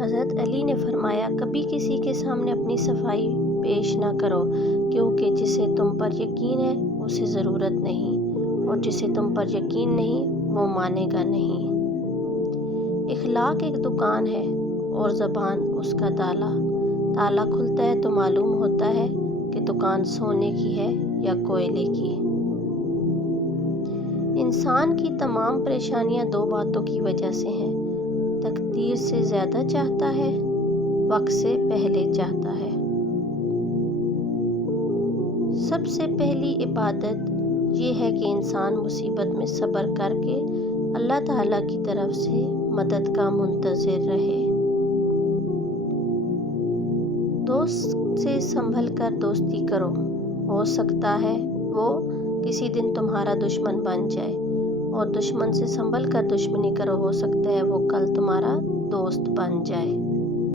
حضرت علی نے فرمایا، کبھی کسی کے سامنے اپنی صفائی پیش نہ کرو، کیونکہ جسے تم پر یقین ہے اسے ضرورت نہیں، اور جسے تم پر یقین نہیں وہ مانے گا نہیں۔ اخلاق ایک دکان ہے اور زبان اس کا تالا۔ تالا کھلتا ہے تو معلوم ہوتا ہے کہ دکان سونے کی ہے یا کوئلے کی۔ انسان کی تمام پریشانیاں دو باتوں کی وجہ سے ہیں: تقدیر سے زیادہ چاہتا ہے، وقت سے پہلے چاہتا ہے۔ سب سے پہلی عبادت یہ ہے کہ انسان مصیبت میں صبر کر کے اللہ تعالیٰ کی طرف سے مدد کا منتظر رہے۔ دوست سے سنبھل کر دوستی کرو، ہو سکتا ہے وہ کسی دن تمہارا دشمن بن جائے، اور دشمن سے سنبھل کر دشمنی کرو، ہو سکتا ہے وہ کل تمہارا دوست بن جائے۔